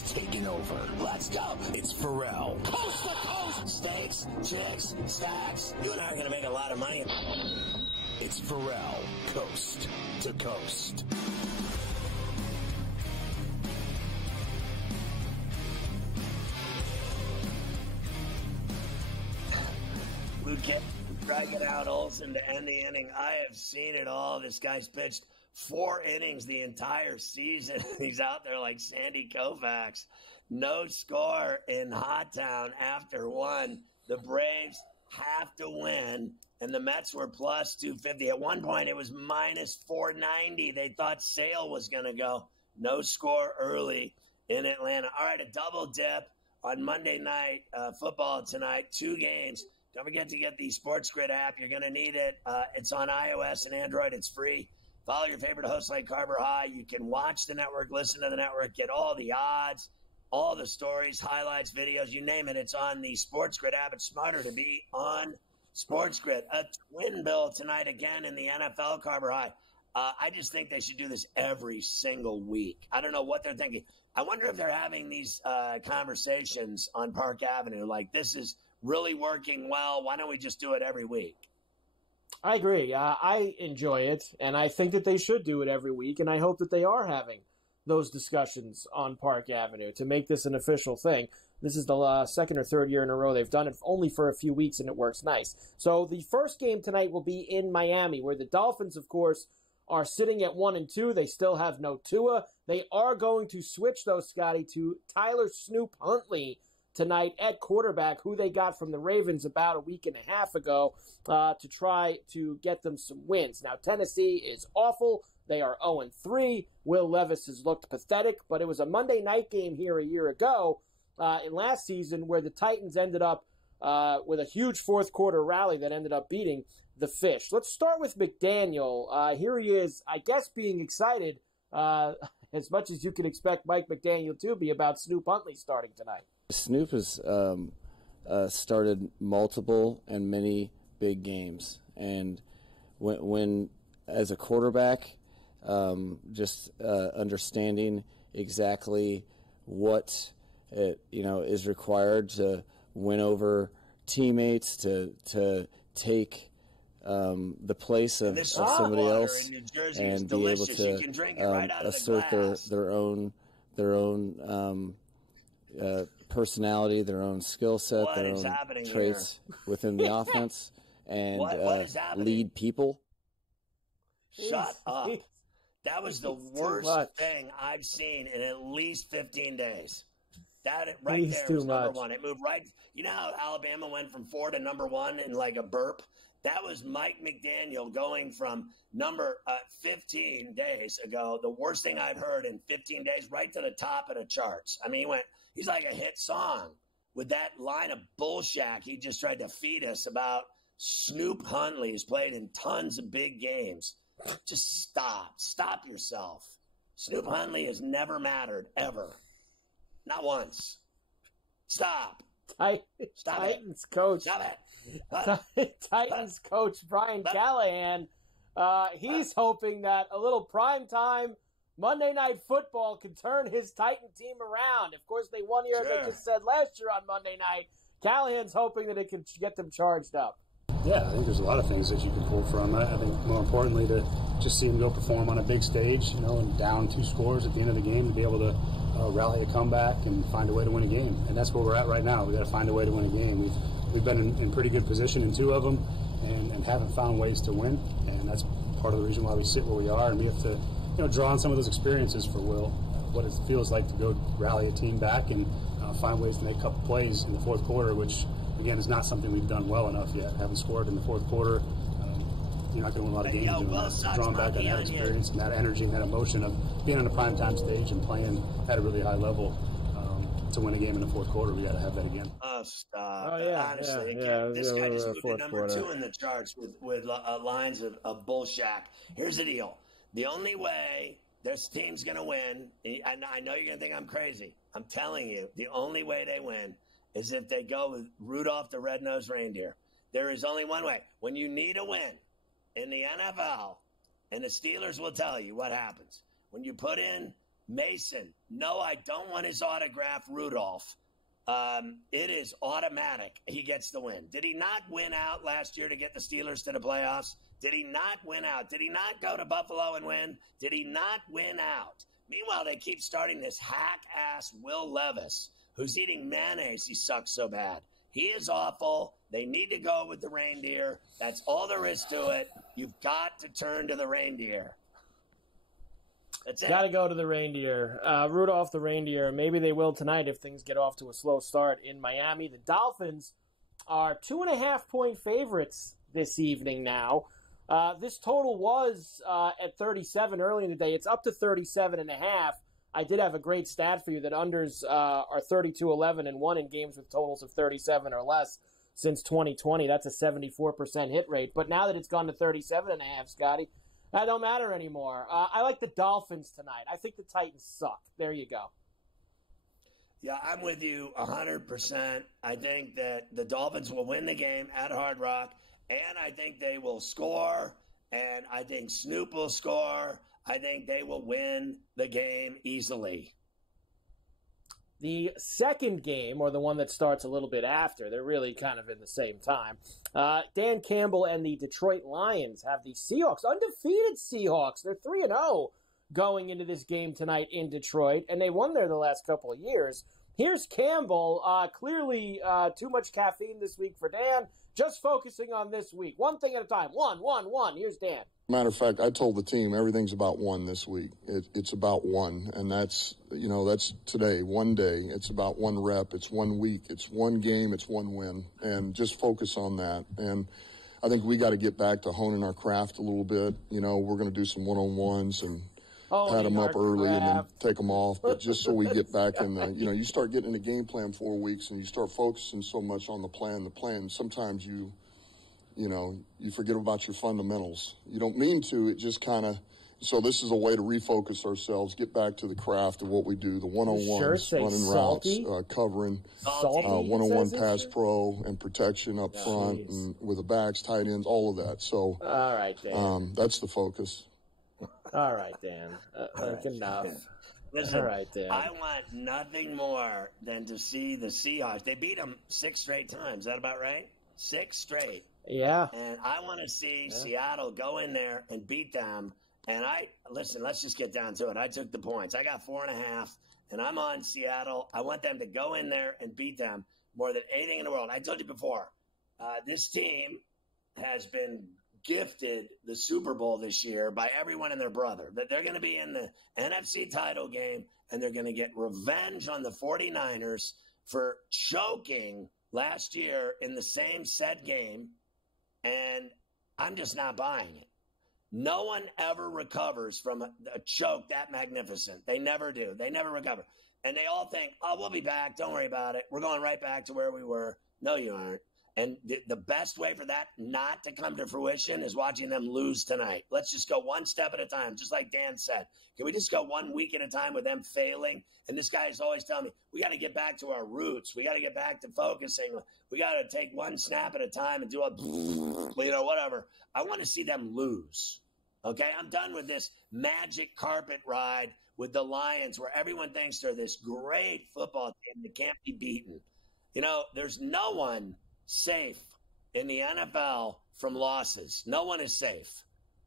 has taken over. Let's go. It's Ferrall. Coast to coast. Steaks, chicks, stacks. You and I are going to make a lot of money. It's Ferrall, coast to coast. Luke dragging out Olsen to end the inning. I have seen it all. This guy's pitched 4 innings the entire season. He's out there like Sandy Koufax. No score in Hot Town after 1. The Braves have to win, and the Mets were plus 250. At one point, it was minus 490. They thought Sale was going to go. No score early in Atlanta. All right, a double dip on Monday night football tonight. 2 games. Don't forget to get the SportsGrid app. You're going to need it. It's on iOS and Android. It's free. Follow your favorite hosts like Carver High. You can watch the network, listen to the network, get all the odds, all the stories, highlights, videos, you name it. It's on the SportsGrid app. It's smarter to be on SportsGrid. A twin bill tonight again in the NFL, Carver High. I just think they should do this every single week. I don't know what they're thinking. I wonder if they're having these conversations on Park Avenue, like this is really working well. Why don't we just do it every week? I agree. I enjoy it, and I think that they should do it every week, and I hope that they are having those discussions on Park Avenue to make this an official thing. This is the second or third year in a row they've done it, only for a few weeks, and it works nice. So the first game tonight will be in Miami, where the Dolphins, of course, are sitting at 1-2. They still have no Tua. They are going to switch, though, Scotty, to Tyler Snoop Huntley tonight at quarterback, who they got from the Ravens about a week and a half ago to try to get them some wins. Now, Tennessee is awful. They are 0-3. Will Levis has looked pathetic, but it was a Monday night game here a year ago in last season where the Titans ended up with a huge fourth quarter rally that ended up beating the Fish. Let's start with McDaniel. Here he is, I guess, being excited as much as you can expect Mike McDaniel to be about Snoop Huntley starting tonight. Snoop has started multiple and many big games, and when as a quarterback, just understanding exactly what is required to win over teammates, to take the place of somebody else, and be able to assert their own personality, their own skill set, their own traits within the offense, and lead people. Shut up. That was the worst thing I've seen in at least 15 days. That right there was number one. It moved right. You know how Alabama went from 4 to number 1 in like a burp? That was Mike McDaniel going from number 15 days ago, the worst thing I've heard in 15 days, right to the top of the charts. I mean, he's like a hit song with that line of bullshit he just tried to feed us about Snoop Huntley, who's played in tons of big games. Just stop. Stop yourself. Snoop Huntley has never mattered, ever. Not once. Stop. Titans coach. Stop it. Titans coach Brian Callahan. He's hoping that a little primetime Monday Night Football can turn his Titan team around. Of course, they won here, as I just said, last year on Monday night. Callahan's hoping that it can get them charged up. Yeah, I think there's a lot of things that you can pull from. I think more importantly to just see him go perform on a big stage, and down 2 scores at the end of the game to be able to rally a comeback and find a way to win a game. And that's where we're at right now. We've got to find a way to win a game. We've been in pretty good position in 2 of them and haven't found ways to win. And that's part of the reason why we sit where we are. And we have to draw on some of those experiences for Will, what it feels like to go rally a team back and find ways to make a couple plays in the fourth quarter, which, again, is not something we've done well enough yet. Haven't scored in the fourth quarter. You're not going to win a lot of games doing that. Drawing back on that experience and that energy and that emotion of being on a primetime stage and playing at a really high level to win a game in the fourth quarter, we got to have that again. Oh, stop. Oh, yeah. Honestly, this guy just moved to number 2 in the charts with lines of bullshit. Here's the deal. The only way this team's going to win, and I know you're going to think I'm crazy. I'm telling you, the only way they win is if they go with Rudolph the Red-Nosed Reindeer. There is only one way. When you need a win in the NFL, and the Steelers will tell you what happens. When you put in Mason, no, I don't want his autograph, Rudolph. It is automatic. He gets the win. Did he not win out last year to get the Steelers to the playoffs? Did he not win out? Did he not go to Buffalo and win? Did he not win out? Meanwhile, they keep starting this hack-ass Will Levis, who's eating mayonnaise. He sucks so bad. He is awful. They need to go with the reindeer. That's all there is to it. You've got to turn to the reindeer. That's it. Got to go to the reindeer. Rudolph the reindeer. Maybe they will tonight if things get off to a slow start in Miami. The Dolphins are 2.5-point favorites this evening now. This total was at 37 early in the day. It's up to 37.5. I did have a great stat for you that unders are 32-11 and 1 in games with totals of 37 or less since 2020. That's a 74% hit rate. But now that it's gone to 37.5, Scotty, that don't matter anymore. I like the Dolphins tonight. I think the Titans suck. There you go. Yeah, I'm with you 100%. I think that the Dolphins will win the game at Hard Rock, and I think they will score, and I think Snoop will score. I think they will win the game easily. The second game, or the one that starts a little bit after, they're really kind of in the same time. Dan Campbell and the Detroit Lions have the Seahawks, undefeated Seahawks. They're 3-0 going into this game tonight in Detroit, and they won there the last couple of years. Here's Campbell. Clearly too much caffeine this week for Dan. Just focusing on this week. One thing at a time. One. Here's Dan. Matter of fact, I told the team everything's about one this week. It's about one, and that's today, one day. It's about one rep. It's 1 week. It's one game. It's one win, and just focus on that. And I think we got to get back to honing our craft a little bit. We're going to do some one-on-ones and pad them up early and then take them off. But just so we get back in the, you start getting in a game plan 4 weeks and you start focusing so much on the plan. Sometimes you forget about your fundamentals. You don't mean to, it just kind of, so this is a way to refocus ourselves, get back to the craft of what we do, the one-on-ones, running routes, covering, one-on-one pass pro and protection up front and with the backs, tight ends, all of that. So all right, Dan. That's the focus. All right, Dan. Enough. Listen, all right, Dan. I want nothing more than to see the Seahawks. They beat them 6 straight times. Is that about right? 6 straight. Yeah. And I want to see Seattle go in there and beat them. And let's just get down to it. I took the points. I got 4.5, and I'm on Seattle. I want them to go in there and beat them more than anything in the world. I told you before, this team has been gifted the Super Bowl this year by everyone and their brother. That they're going to be in the NFC title game, and they're going to get revenge on the 49ers for choking last year in the same set game. And I'm just not buying it. No one ever recovers from a choke that magnificent. They never do. They never recover. And they all think, oh, we'll be back. Don't worry about it. We're going right back to where we were. No, you aren't. And the best way for that not to come to fruition is watching them lose tonight. Let's just go one step at a time, just like Dan said. Can we just go 1 week at a time with them failing? And this guy is always telling me, we got to get back to our roots. We got to get back to focusing. We got to take one snap at a time and do whatever. I want to see them lose. Okay, I'm done with this magic carpet ride with the Lions where everyone thinks they're this great football team that can't be beaten. There's no one safe in the NFL from losses. No one is safe.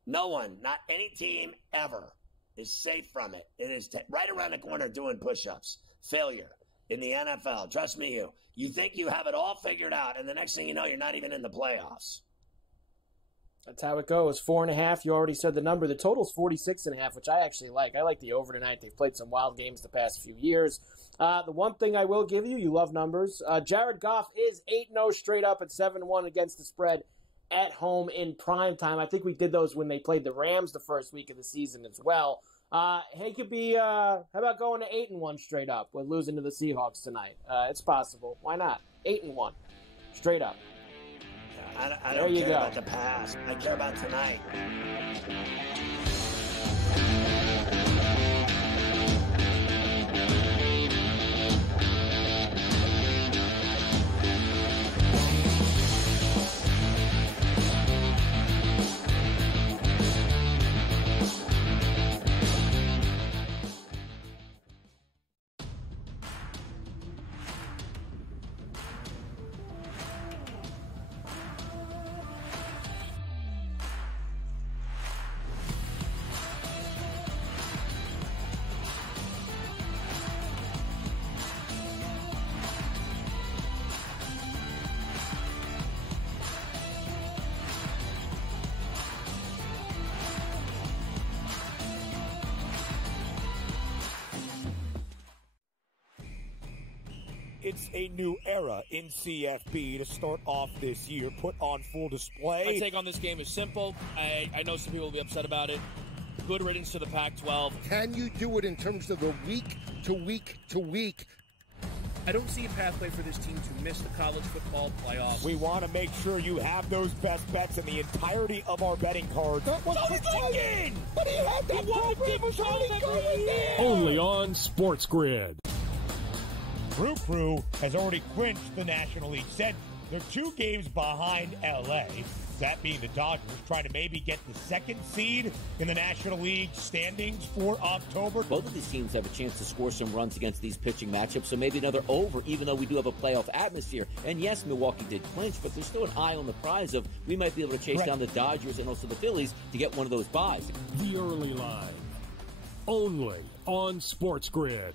No one, not any team ever, is safe from it. It is right around the corner doing push-ups. Failure in the NFL. Trust me, you think you have it all figured out, and the next thing you know, you're not even in the playoffs. That's how it goes. 4.5. You already said the number. The total's 46.5, which I actually like. I like the over tonight. They've played some wild games the past few years. The one thing I will give you love numbers. Jared Goff is 8-0 straight up at 7-1 against the spread at home in prime time. I think we did those when they played the Rams the first week of the season as well. He could be, how about going to 8-1 straight up with losing to the Seahawks tonight? It's possible. Why not? 8-1 straight up. I don't care about the past. I care about tonight. it's a new era in CFB to start off this year, put on full display. My take on this game is simple. I know some people will be upset about it. Good riddance to the Pac-12. Can you do it in terms of the week to week to week? I don't see a pathway for this team to miss the college football playoffs. We want to make sure you have those best bets in the entirety of our betting cards. That was thinking! But he had that program only on SportsGrid. Crew has already clinched the National League Central. They're 2 games behind L.A., that being the Dodgers, trying to maybe get the 2nd seed in the National League standings for October. Both of these teams have a chance to score some runs against these pitching matchups, so maybe another over, even though we do have a playoff atmosphere. And yes, Milwaukee did clinch, but there's still an eye on the prize of we might be able to chase down the Dodgers and also the Phillies to get one of those buys. The early line, only on SportsGrid.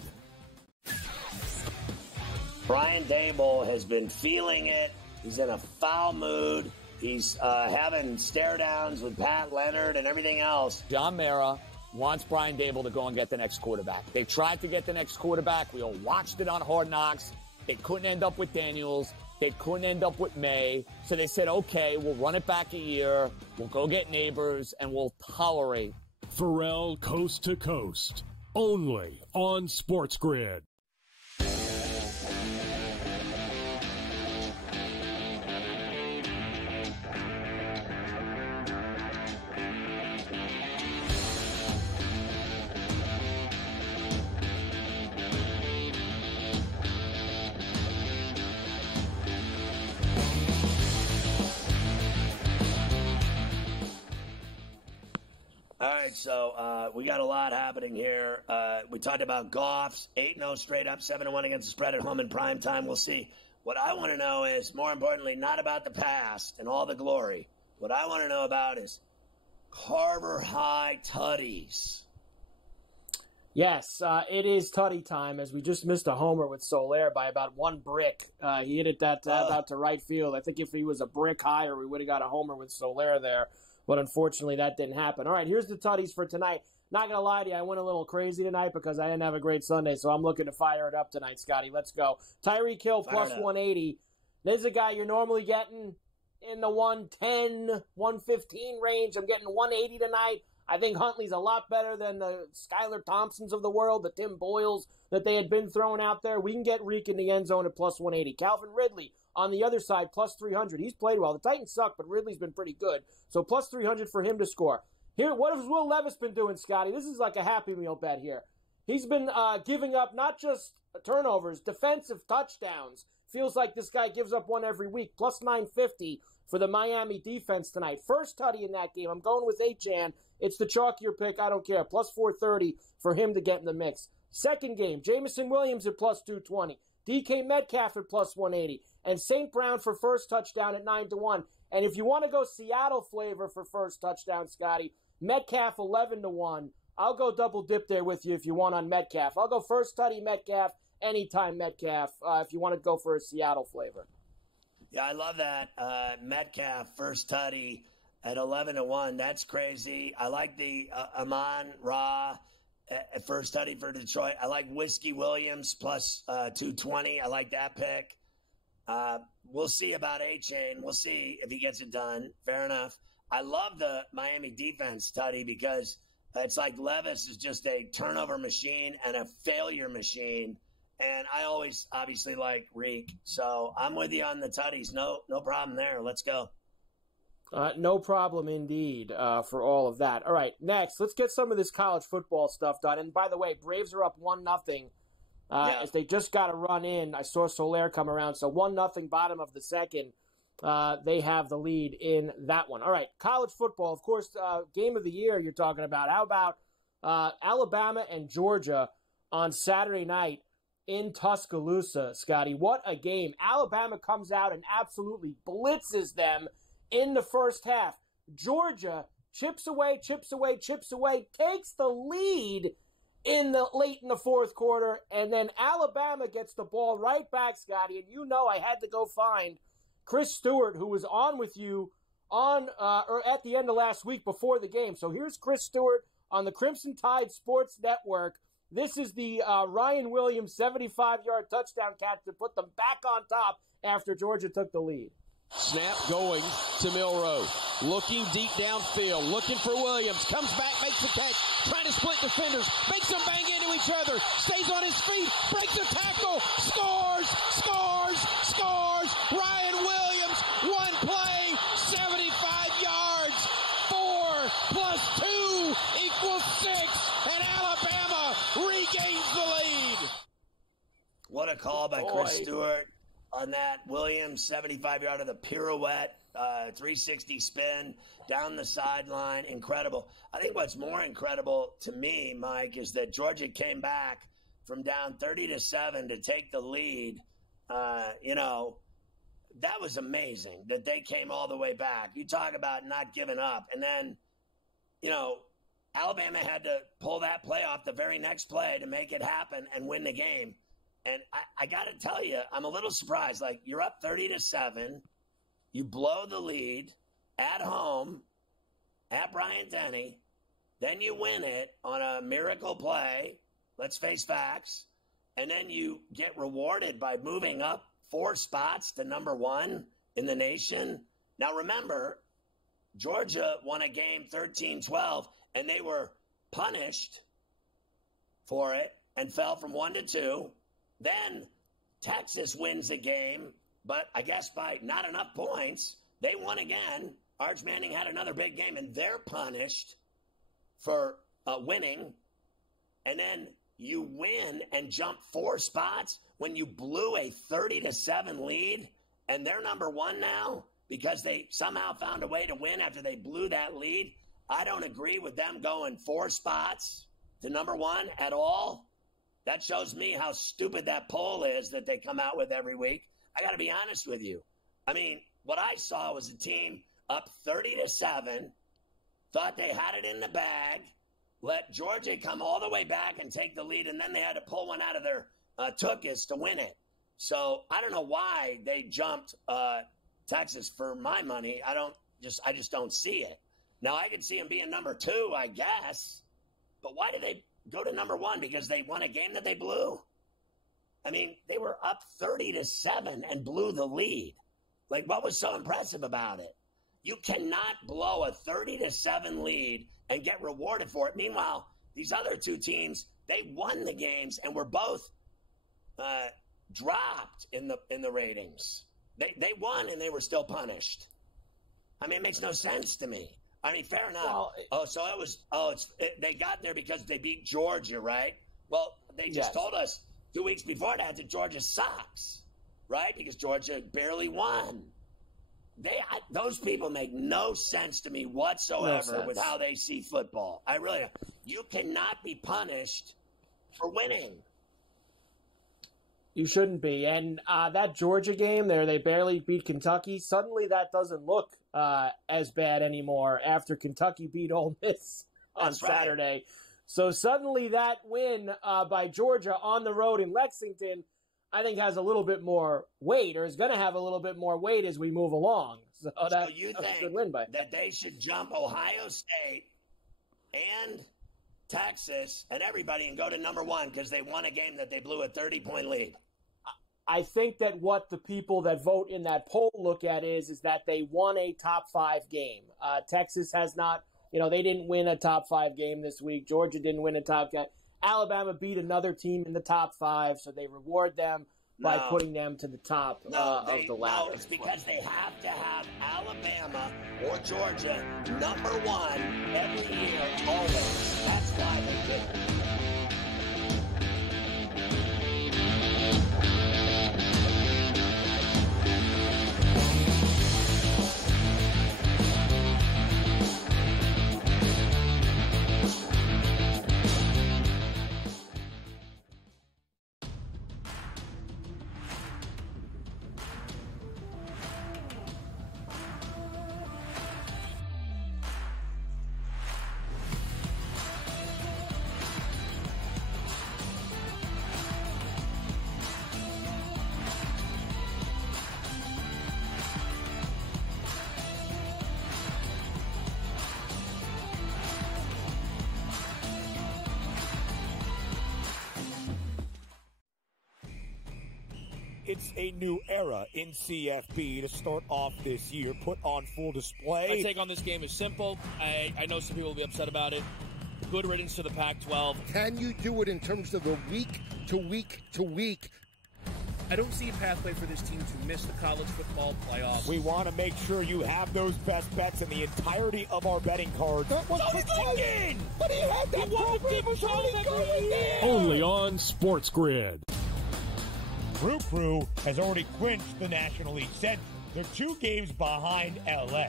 Brian Daboll has been feeling it. He's in a foul mood. He's having stare-downs with Pat Leonard and everything else. John Mara wants Brian Daboll to go and get the next quarterback. They tried to get the next quarterback. We all watched it on Hard Knocks. They couldn't end up with Daniels. They couldn't end up with May. So they said, okay, we'll run it back a year. We'll go get Neighbors, and we'll tolerate. Ferrall Coast to Coast, only on SportsGrid. All right, so we got a lot happening here. We talked about Goff's 8-0 straight up, 7-1 against the spread at home in prime time. We'll see. What I want to know is, more importantly, not about the past and all the glory. What I want to know about is Carver High Tutties. Yes, it is Tutty time, as we just missed a homer with Soler by about 1 brick. He hit it that out to right field. I think if he was a brick higher, we would have got a homer with Soler there. But unfortunately, that didn't happen. All right, here's the Tutties for tonight. Not going to lie to you, I went a little crazy tonight because I didn't have a great Sunday, so I'm looking to fire it up tonight, Scotty. Let's go. Tyreek Hill plus 180. This is a guy you're normally getting in the 110, 115 range. I'm getting 180 tonight. I think Huntley's a lot better than the Skylar Thompsons of the world, the Tim Boyles that they had been throwing out there. We can get Reek in the end zone at plus 180. Calvin Ridley on the other side, plus 300. He's played well. The Titans suck, but Ridley's been pretty good. So plus 300 for him to score. Here, what has Will Levis been doing, Scotty? This is like a Happy Meal bet here. He's been giving up not just turnovers, defensive touchdowns. Feels like this guy gives up one every week. Plus 950 for the Miami defense tonight. First tutty in that game. I'm going with Achan. It's the chalkier pick. I don't care. Plus 430 for him to get in the mix. Second game, Jamison Williams at plus 220. DK Metcalf at plus 180. And St. Brown for first touchdown at 9-1. And if you want to go Seattle flavor for first touchdown, Scotty, Metcalf 11-1. I'll go double dip there with you if you want on Metcalf. I'll go first tutty Metcalf, anytime Metcalf, if you want to go for a Seattle flavor. Yeah, I love that. Metcalf, first tutty at 11-1. That's crazy. I like the Amon Ra at first tutty for Detroit. I like Whiskey Williams plus 220. I like that pick. We'll see about A-Chain. We'll see if he gets it done. Fair enough. I love the Miami defense, Tutty, because it's like Levis is just a turnover machine and a failure machine. And I always obviously like Reek. So I'm with you on the Tutties. No problem there. Let's go. No problem indeed for all of that. All right, next, let's get some of this college football stuff done. And by the way, Braves are up 1-0. As they just got a run in. I saw Soler come around. So 1-0, bottom of the second. They have the lead in that one. All right, college football, of course, game of the year you're talking about. How about Alabama and Georgia on Saturday night in Tuscaloosa, Scotty? What a game. Alabama comes out and absolutely blitzes them in the first half. Georgia chips away, takes the lead late in the fourth quarter, and then Alabama gets the ball right back, Scotty, and you know I had to go find Chris Stewart, who was on with you or at the end of last week before the game. So here's Chris Stewart on the Crimson Tide Sports Network This is the Ryan Williams 75-yard touchdown catch to put them back on top after Georgia took the lead. Snap going to Milroe. Looking deep downfield. Looking for Williams. Comes back, makes the catch. Trying to split defenders. Makes them bang into each other. Stays on his feet. Breaks a tackle. Scores! Scores! Scores! Ryan Williams, one play, 75 yards. 4 plus 2 equals 6. And Alabama regains the lead. What a call by Chris Stewart on that. Williams, 75-yard of the pirouette, 360 spin down the sideline. Incredible. I think what's more incredible to me, Mike, is that Georgia came back from down 30-7 to take the lead. That was amazing that they came all the way back. You talk about not giving up. And then, Alabama had to pull that play off the very next play to make it happen and win the game. And I got to tell you, I'm a little surprised. Like, you're up 30-7. You blow the lead at home at Bryant-Denny. Then you win it on a miracle play. Let's face facts. And then you get rewarded by moving up 4 spots to number 1 in the nation. Now, remember, Georgia won a game 13-12, and they were punished for it and fell from 1 to 2. Then Texas wins a game, but I guess by not enough points. They won again. Arch Manning had another big game, and they're punished for winning. And then you win and jump 4 spots when you blew a 30-7 lead, and they're number 1 now because they somehow found a way to win after they blew that lead. I don't agree with them going 4 spots to number 1 at all. That shows me how stupid that poll is that they come out with every week. I got to be honest with you. I mean, what I saw was a team up 30-7, thought they had it in the bag, let Georgia come all the way back and take the lead, and then they had to pull one out of their tuchus to win it. So I don't know why they jumped Texas for my money. I just don't see it. Now, I could see them being number 2, I guess, but why did they go to number 1? Because they won a game that they blew? I mean, they were up 30-7 and blew the lead. Like, what was so impressive about it? You cannot blow a 30-7 lead and get rewarded for it. Meanwhile, these other 2 teams, they won the games and were both dropped in the ratings. They won and they were still punished. I mean, it makes no sense to me. I mean, fair enough. Well, they got there because they beat Georgia, right? Well, they just told us 2 weeks before that Georgia sucks, right? Because Georgia barely won. Those people make no sense to me whatsoever with how they see football. I really don't. You cannot be punished for winning. You shouldn't be. And that Georgia game there, they barely beat Kentucky. Suddenly that doesn't look as bad anymore after Kentucky beat Ole Miss on Saturday. Right. So suddenly that win by Georgia on the road in Lexington, I think, has a little bit more weight, or is going to have a little bit more weight as we move along. So you think a good win that they should jump Ohio State and Texas and everybody and go to number 1 because they won a game that they blew a 30-point lead? I think that what the people that vote in that poll look at is that they won a top 5 game. Texas has not, they didn't win a top 5 game this week. Georgia didn't win a top 5. Alabama beat another team in the top 5, so they reward them by putting them to the top of the ladder. No, it's because they have to have Alabama or Georgia number 1 every year, always. That's why they did it. it's a new era in CFB to start off this year, put on full display. My take on this game is simple. I know some people will be upset about it. Good riddance to the Pac-12. Can you do it in terms of a week-to-week-to-week? I don't see a pathway for this team to miss the college football playoffs. We want to make sure you have those best bets in the entirety of our betting cards. That was thinking! But he had that Only on SportsGrid. Crew has already clinched the National League Central. They're 2 games behind LA.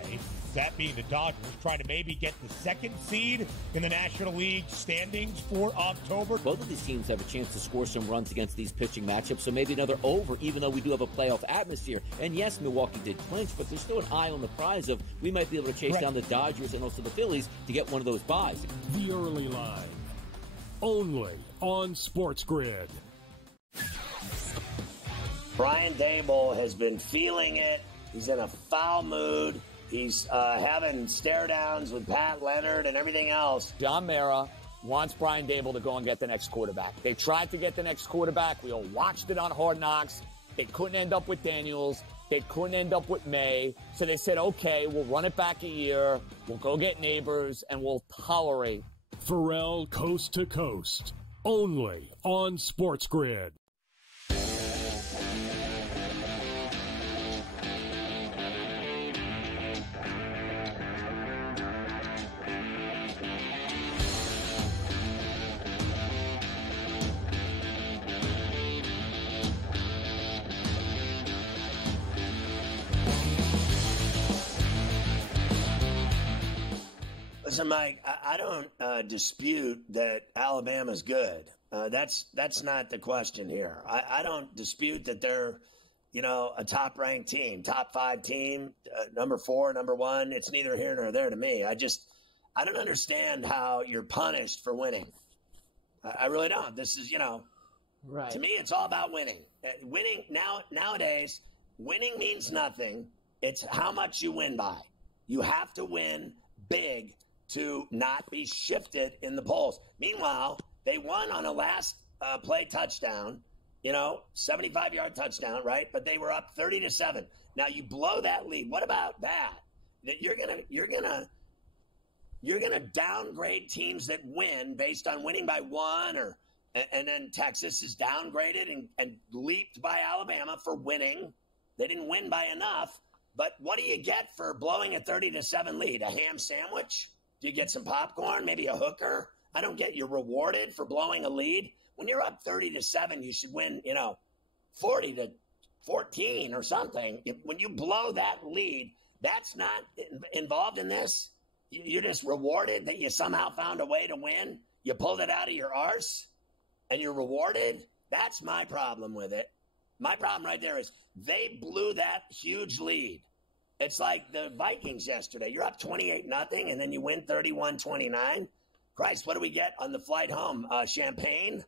That being the Dodgers, trying to maybe get the 2nd seed in the National League standings for October. Both of these teams have a chance to score some runs against these pitching matchups, so maybe another over, even though we do have a playoff atmosphere. And yes, Milwaukee did clinch, but there's still an eye on the prize of we might be able to chase down the Dodgers and also the Phillies to get one of those buys. The early line, only on SportsGrid. Brian Daboll has been feeling it. He's in a foul mood. He's having stare-downs with Pat Leonard and everything else. John Mara wants Brian Daboll to go and get the next quarterback. They tried to get the next quarterback. We all watched it on Hard Knocks. They couldn't end up with Daniels. They couldn't end up with May. So they said, okay, we'll run it back a year. We'll go get Neighbors, and we'll tolerate. Ferrall Coast to Coast, only on SportsGrid. Listen, Mike, I don't dispute that Alabama's good. That's not the question here. I don't dispute that they're, a top-ranked team, top 5 team, number 4, number 1. It's neither here nor there to me. I don't understand how you're punished for winning. I really don't. This is, right. To me, it's all about winning. Winning nowadays, winning means nothing. It's how much you win by. You have to win big to not be shifted in the polls. Meanwhile, they won on a last play touchdown, 75-yard touchdown, right? But they were up 30-7. Now you blow that lead. What about that? You're gonna downgrade teams that win based on winning by 1, and then Texas is downgraded and leaped by Alabama for winning. They didn't win by enough. But what do you get for blowing a 30-7 lead? A ham sandwich? Do you get some popcorn? Maybe a hooker? I don't get you rewarded for blowing a lead. When you're up 30-7, you should win, 40-14 or something. When you blow that lead, that's not involved in this. You're just rewarded that you somehow found a way to win. You pulled it out of your arse and you're rewarded. That's my problem with it. My problem right there is they blew that huge lead. It's like the Vikings yesterday. You're up 28-0, and then you win 31-29. Christ, what do we get on the flight home? Champagne?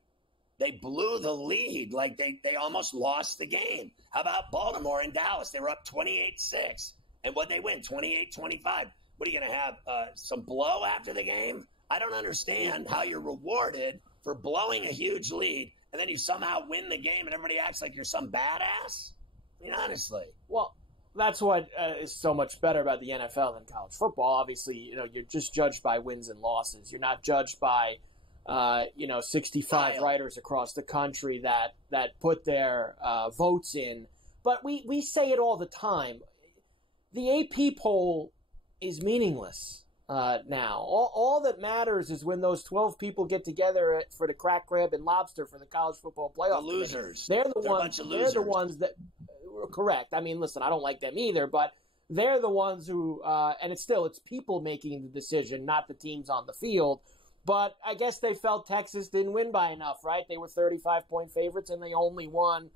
They blew the lead like they almost lost the game. How about Baltimore and Dallas? They were up 28-6. And what they win? 28-25. What are you going to have? Some blow after the game? I don't understand how you're rewarded for blowing a huge lead, and then you somehow win the game, and everybody acts like you're some badass. I mean, honestly. Well, that's what is so much better about the NFL than college football. Obviously, you're just judged by wins and losses. You're not judged by, 65 writers across the country that put their votes in. But we say it all the time. The AP poll is meaningless now. All that matters is when those 12 people get together for the crack crab and lobster for the college football playoff. The losers. They're a bunch of losers. They're the ones that. Correct. I mean, listen, I don't like them either, but they're the ones who, and it's people making the decision, not the teams on the field. But I guess they felt Texas didn't win by enough, right? They were 35-point favorites, and they only won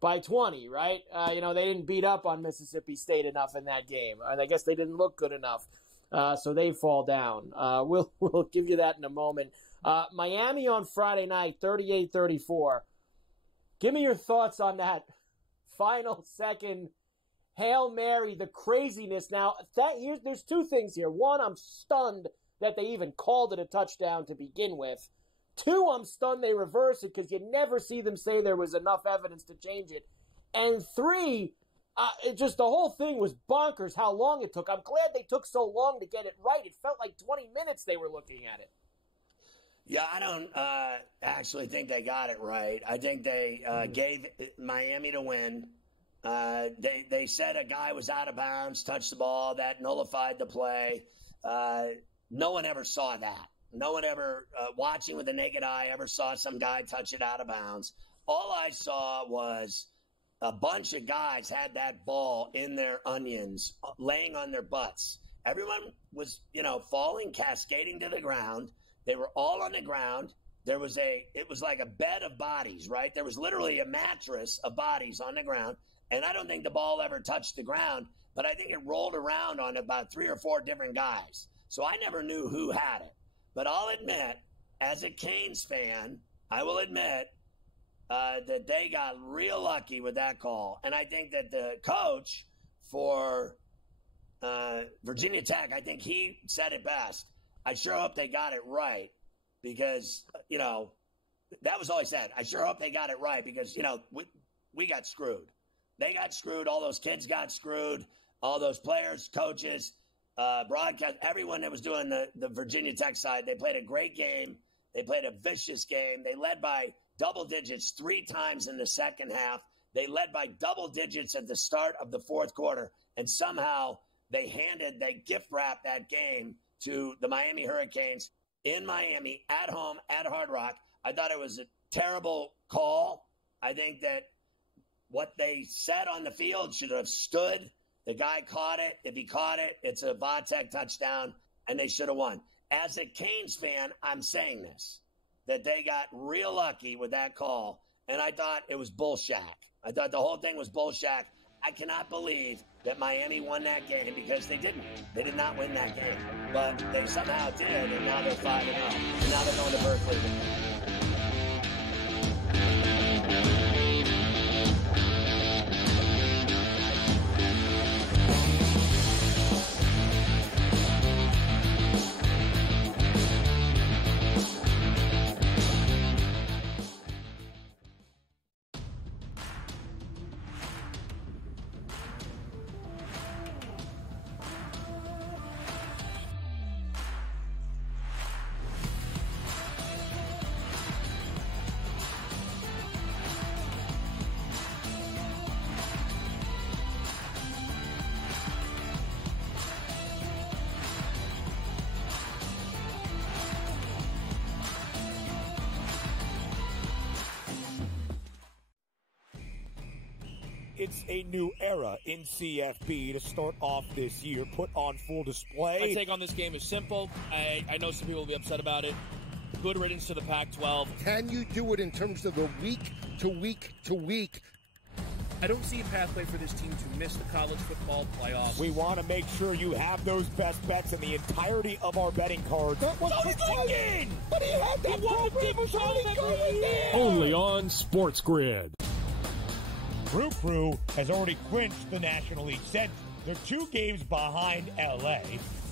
by 20, right? They didn't beat up on Mississippi State enough in that game. And I guess they didn't look good enough, so they fall down. We'll give you that in a moment. Miami on Friday night, 38-34. Give me your thoughts on that final second Hail Mary, the craziness. Now, there's 2 things here. 1, I'm stunned that they even called it a touchdown to begin with. 2, I'm stunned they reversed it because you never see them say there was enough evidence to change it. And 3, just the whole thing was bonkers how long it took. I'm glad they took so long to get it right. It felt like 20 minutes they were looking at it. Yeah, I don't actually think they got it right. I think they gave Miami to win. They said a guy was out of bounds, touched the ball, that nullified the play. No one ever saw that. No one ever, watching with the naked eye, ever saw some guy touch it out of bounds. All I saw was a bunch of guys had that ball in their onions, laying on their butts. Everyone was, falling, cascading to the ground. They were all on the ground. It was like a bed of bodies, right? There was literally a mattress of bodies on the ground. And I don't think the ball ever touched the ground, but I think it rolled around on about 3 or 4 different guys. So I never knew who had it. But I'll admit, as a Canes fan, I will admit that they got real lucky with that call. And I think that the coach for Virginia Tech, I think he said it best. I sure hope they got it right because, that was all he said. I sure hope they got it right because, we got screwed. They got screwed. All those kids got screwed. All those players, coaches, broadcast, everyone that was doing the Virginia Tech side, they played a great game. They played a vicious game. They led by double digits 3 times in the second half. They led by double digits at the start of the fourth quarter. And somehow they gift wrapped that game to the Miami Hurricanes in Miami, at home, at Hard Rock. I thought it was a terrible call. I think that what they said on the field should have stood. The guy caught it. If he caught it, it's a Vatek touchdown, and they should have won. As a Canes fan, I'm saying this, that they got real lucky with that call, and I thought it was bullshack. I thought the whole thing was bullshack. I cannot believe that Miami won that game because they didn't. They did not win that game. But they somehow did, and now they're 5-0. And now they're going to Berkeley. It's a new era in CFB to start off this year, put on full display. My take on this game is simple. I know some people will be upset about it. Good riddance to the Pac-12. Can you do it in terms of the week to week to week? I don't see a pathway for this team to miss the college football playoffs. We want to make sure you have those best bets in the entirety of our betting cards. That was again! But he had that program was only going there! Only on SportsGrid. Crew has already clinched the National League Central. They're 2 games behind LA,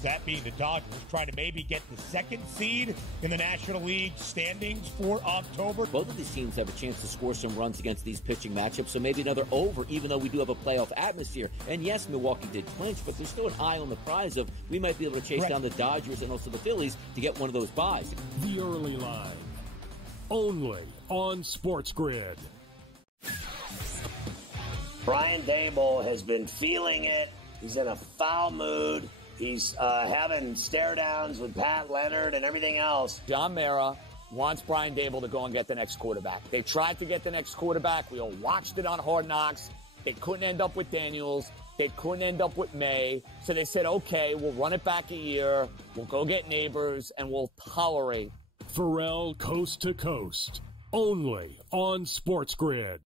that being the Dodgers, trying to maybe get the 2nd seed in the National League standings for October. Both of these teams have a chance to score some runs against these pitching matchups, so maybe another over, even though we do have a playoff atmosphere. And yes, Milwaukee did clinch, but there's still an eye on the prize of we might be able to chase down the Dodgers and also the Phillies to get one of those buys. The early line, only on SportsGrid. Brian Daboll has been feeling it. He's in a foul mood. He's having stare downs with Pat Leonard and everything else. John Mara wants Brian Daboll to go and get the next quarterback. They tried to get the next quarterback. We all watched it on Hard Knocks. They couldn't end up with Daniels. They couldn't end up with May. So they said, okay, we'll run it back a year. We'll go get Neighbors, and we'll tolerate. Ferrall Coast to Coast, only on SportsGrid.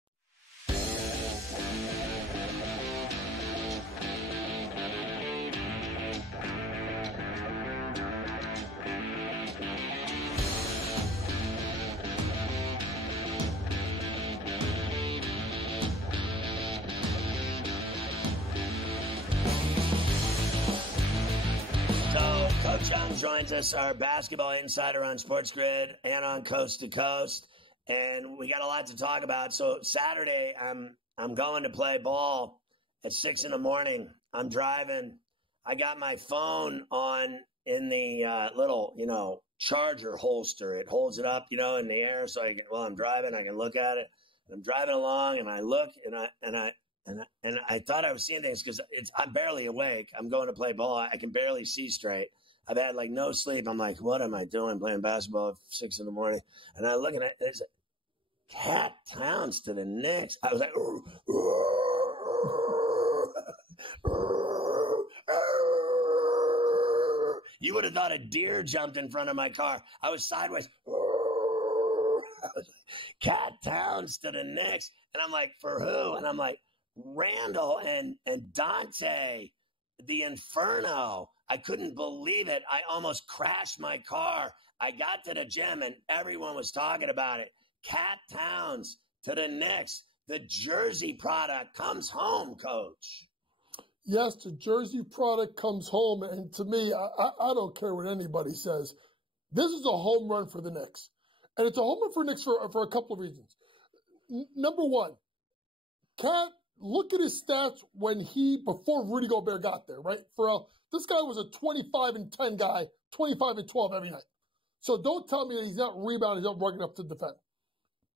Coach Young joins us, our basketball insider on SportsGrid and on Coast to Coast. and we got a lot to talk about. So Saturday, I'm going to play ball at 6 a.m. I'm driving. I got my phone on in the little, charger holster. It holds it up, in the air, so while I'm driving, I can look at it. And I'm driving along, and I look, and I thought I was seeing things because I'm barely awake. I'm going to play ball. I can barely see straight. I've had no sleep. I'm like, what am I doing playing basketball at 6 a.m? And I look at it. There's Cat Towns to the Knicks. I was like, you would have thought a deer jumped in front of my car. I was sideways. I was like, Cat Towns to the Knicks. And I'm like, for who? And I'm like, Randall and Dante, the Inferno. I couldn't believe it. I almost crashed my car. I got to the gym and everyone was talking about it. Cat Towns to the Knicks. The Jersey product comes home, Coach. Yes, the Jersey product comes home. And to me, I don't care what anybody says. This is a home run for the Knicks. And it's a home run for the Knicks for a couple of reasons. Number one, Cat, look at his stats before Rudy Gobert got there, right? Ferrall, this guy was a 25-10 guy, 25-12 every night. So don't tell me that he's not rebounding, he's not running up to defend.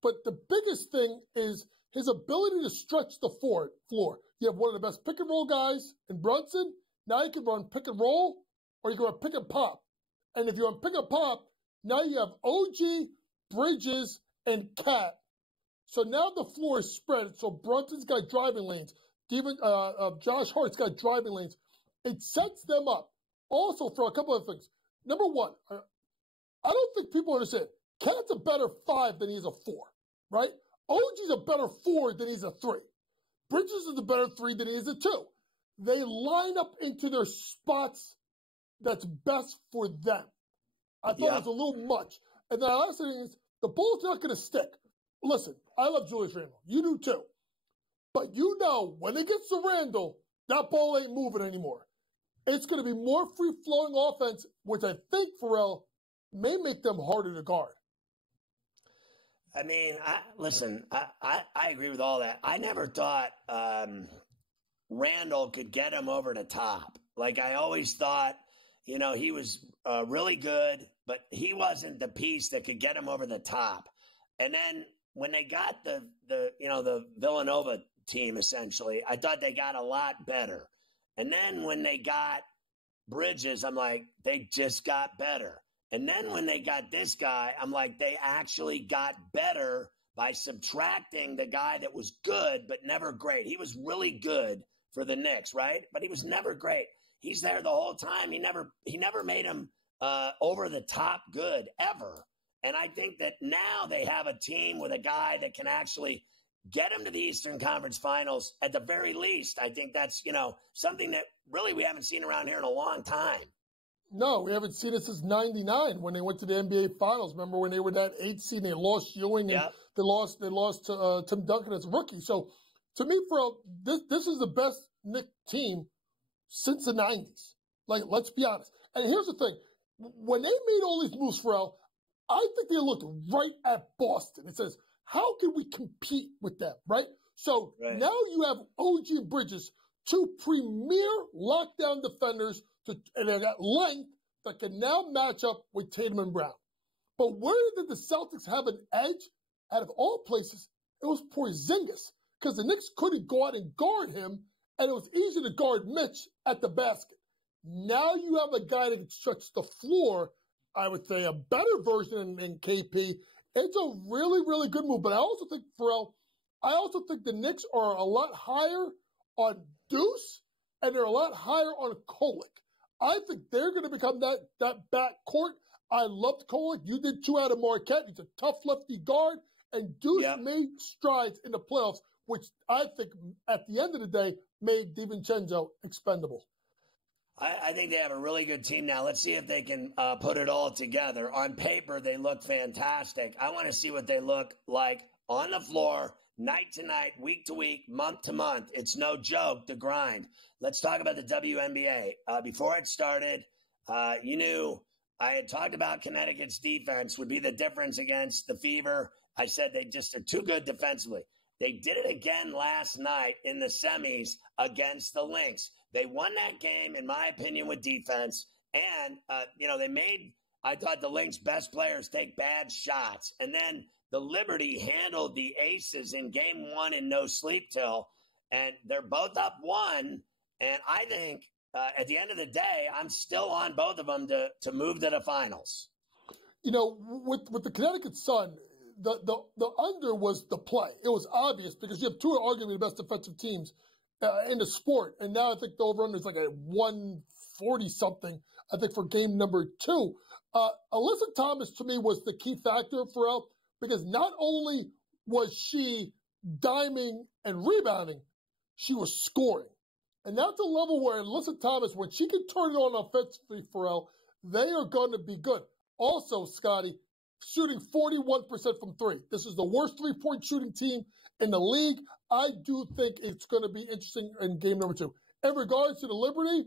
But the biggest thing is his ability to stretch the floor. You have one of the best pick and roll guys in Brunson. Now you can run pick and roll, or you can run pick and pop. And if you run pick and pop, now you have OG, Bridges, and Cat. So now the floor is spread. So Brunson's got driving lanes. Josh Hart's got driving lanes. It sets them up. Also for a couple of things. Number one, I don't think people understand. Cat's a better 5 than he is a 4, right? OG's a better 4 than he's a 3. Bridges is a better 3 than he is a 2. They line up into their spots that's best for them. I thought it was a little much. And the last thing is, the ball's not going to stick. Listen, I love Julius Randle. You do too. But when it gets to Randle, that ball ain't moving anymore. It's going to be more free-flowing offense, which I think, Ferrall, may make them harder to guard. I mean, I agree with all that. I never thought Randall could get him over the top. I always thought, he was really good, but he wasn't the piece that could get him over the top. And then when they got the Villanova team, essentially, I thought they got a lot better. And then when they got Bridges, I'm like, they just got better. And then when they got this guy, I'm like, they actually got better by subtracting the guy that was good but never great. He was really good for the Knicks, right? But he was never great. He's there the whole time. He never made him over the top good ever. And I think that now they have a team with a guy that can actually get him to the Eastern Conference Finals at the very least. I think that's, something that really we haven't seen around here in a long time. No, we haven't seen it since '99 when they went to the NBA Finals. Remember when they were that 8th seed and they lost Ewing and they lost to Tim Duncan as a rookie. So to me, Ferrall, this is the best Knicks team since the 90s. Let's be honest. And here's the thing. When they made all these moves, Ferrall, I think they looked right at Boston. It says, how can we compete with them, right? So now you have OG and Bridges, 2 premier lockdown defenders, and they got length that can now match up with Tatum and Brown. But where did the Celtics have an edge? Out of all places, it was Porzingis, because the Knicks couldn't go out and guard him, and it was easy to guard Mitch at the basket. Now you have a guy that can stretch the floor. I would say a better version in KP. It's a really, really good move. But I also think, Ferrall, the Knicks are a lot higher on Deuce, and they're a lot higher on Kolek. I think they're going to become that back court. I loved Kolek. You did too out of Marquette. He's a tough lefty guard. And Deuce made strides in the playoffs, which I think at the end of the day made DiVincenzo expendable. I think they have a really good team now. Let's see if they can put it all together. On paper, they look fantastic. I want to see what they look like on the floor, night to night, week to week, month to month. It's no joke, the grind. Let's talk about the WNBA. Before it started, you knew I had talked about Connecticut's defense would be the difference against the Fever I said they just are too good defensively. They did it again last night in the semis against the Lynx. They won that game, in my opinion, with defense. And, they made, I thought, the Lynx best players take bad shots. And then the Liberty handled the Aces in game 1 in no sleep till. And they're both up 1. And I think at the end of the day, I'm still on both of them to move to the finals. With the Connecticut Sun, the under was the play. It was obvious because you have two arguably the best defensive teams in the sport. And now I think the over-under is like a 140-something, I think, for game number 2. Alyssa Thomas, to me, was the key factor, Ferrall, because not only was she diming and rebounding, she was scoring. And that's a level where Alyssa Thomas, when she can turn it on offensively, Ferrall, they are going to be good. Also, Scotty, shooting 41% from 3. This is the worst three-point shooting team in the league. I do think it's going to be interesting in game number 2. In regards to the Liberty,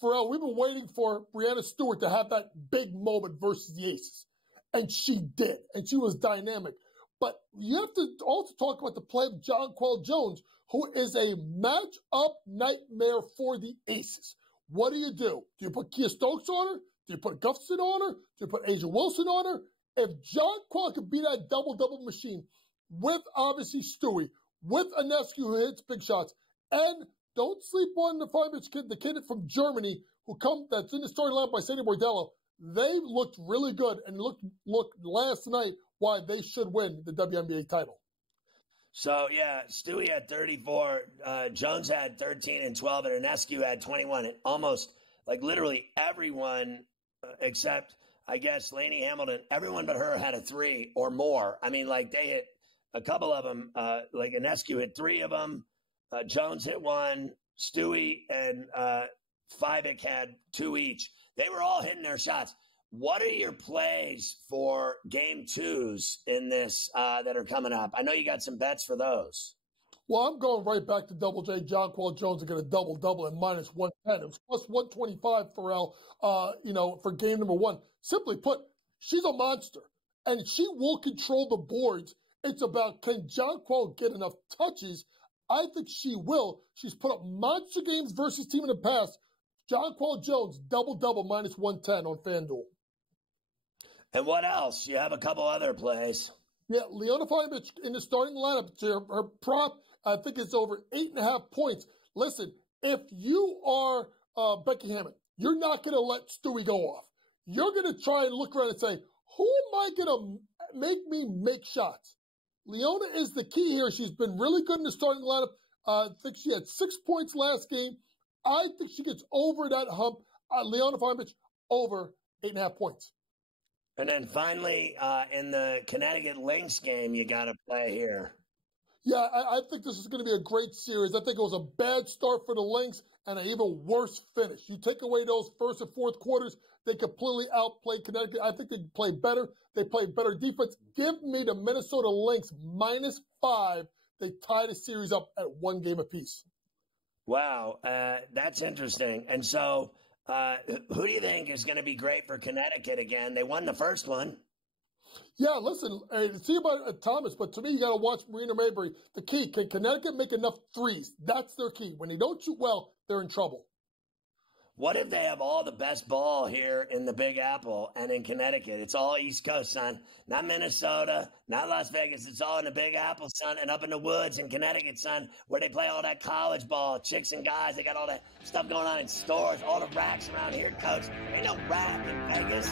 Ferrall, we've been waiting for Breanna Stewart to have that big moment versus the Aces. And she did. And she was dynamic. But you have to also talk about the play of Jonquel Jones, who is a matchup nightmare for the Aces. What do? Do you put Kia Stokes on her? Do you put Gustafson on her? Do you put Asia Wilson on her? If Jonquel could be that double-double machine with, obviously, Stewie, with Ionescu who hits big shots, and don't sleep on the 5-inch kid, the kid from Germany that's in the starting lineup by Sandy Bordello. They looked really good and looked last night why they should win the WNBA title. So, yeah, Stewie had 34, Jones had 13 and 12, and Ionescu had 21. And almost, literally everyone except, I guess, Lainey Hamilton, everyone but her had a 3 or more. I mean, they hit a couple of them. Ionescu hit 3 of them. Jones hit 1. Stewie and Fivick had 2 each. They were all hitting their shots. What are your plays for game 2s in this that are coming up? I know you got some bets for those. Well, I'm going right back to Double J. Jonquel Jones to get a double-double at minus 110. It was plus 125, Ferrall, for game number 1. Simply put, she's a monster, and she will control the boards. It's about, can Jonquel get enough touches? I think she will. She's put up monster games versus team in the past. Jonquel Jones, double-double, minus 110 on FanDuel. And what else? You have a couple other plays. Yeah, Leona Fajmovic in the starting lineup. Her prop, I think, is over 8.5 points. Listen, if you are Becky Hammond, you're not going to let Stewie go off. You're going to try and look around and say, who am I going to make me make shots? Leona is the key here. She's been really good in the starting lineup. I think she had 6 points last game. I think she gets over that hump. Leona Fajmovic, over 8.5 points. And then finally, in the Connecticut Lynx game, you got to play here. Yeah, I think this is going to be a great series. I think it was a bad start for the Lynx and an even worse finish. You take away those first and fourth quarters, they completely outplayed Connecticut. I think they play better. They play better defense. Give me the Minnesota Lynx minus 5. They tie the series up at 1 game apiece. Wow, that's interesting. And so who do you think is going to be great for Connecticut again? They won the first one. Yeah, listen, see about Thomas, but to me, you got to watch Marina Mayberry. The key, can Connecticut make enough threes? That's their key. When they don't shoot well, they're in trouble. What if they have all the best ball here in the Big Apple and in Connecticut? It's all East Coast, son. Not Minnesota, not Las Vegas. It's all in the Big Apple, son, and up in the woods in Connecticut, son, where they play all that college ball, chicks and guys. They got all that stuff going on in stores, all the racks around here, coach. Ain't no rack in Vegas.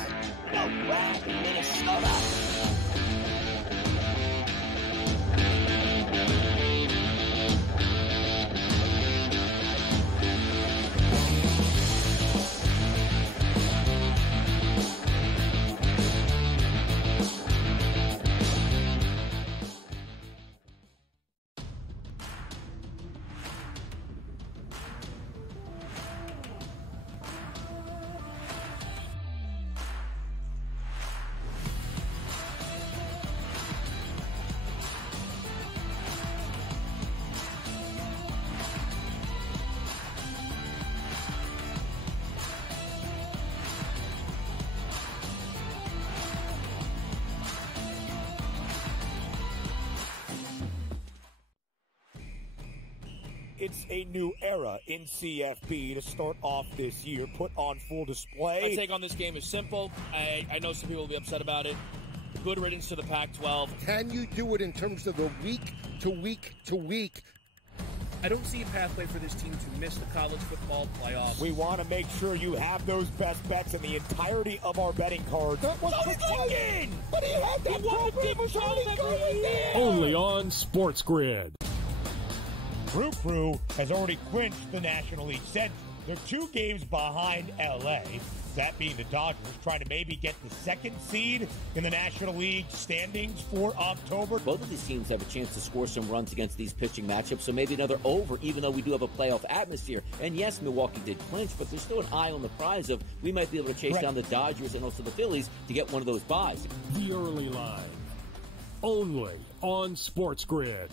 Ain't no rack in Minnesota. it's a new era in CFB to start off this year, put on full display. My take on this game is simple. I know some people will be upset about it. Good riddance to the Pac-12. Can you do it in terms of the week to week to week? I don't see a pathway for this team to miss the college football playoffs. We want to make sure you have those best bets in the entirety of our betting cards. That was cooking! But he had that Only on SportsGrid. Crew has already clinched the National League Central. They're 2 games behind LA. That being the Dodgers, trying to maybe get the 2nd seed in the National League standings for October. Both of these teams have a chance to score some runs against these pitching matchups, so maybe another over, even though we do have a playoff atmosphere. And yes, Milwaukee did clinch, but there's still an eye on the prize of we might be able to chase down the Dodgers and also the Phillies to get one of those buys. The early line, only on SportsGrid.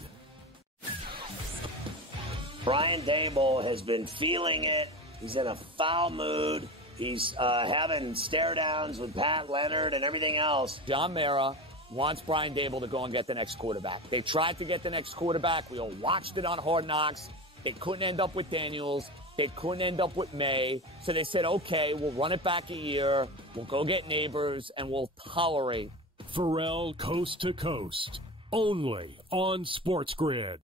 Brian Daboll has been feeling it. He's in a foul mood. He's having stare-downs with Pat Leonard and everything else. John Mara wants Brian Daboll to go and get the next quarterback. They tried to get the next quarterback. We all watched it on Hard Knocks. They couldn't end up with Daniels. They couldn't end up with May. So they said, okay, we'll run it back a year. We'll go get Neighbors, and we'll tolerate. Ferrall Coast to Coast, only on SportsGrid.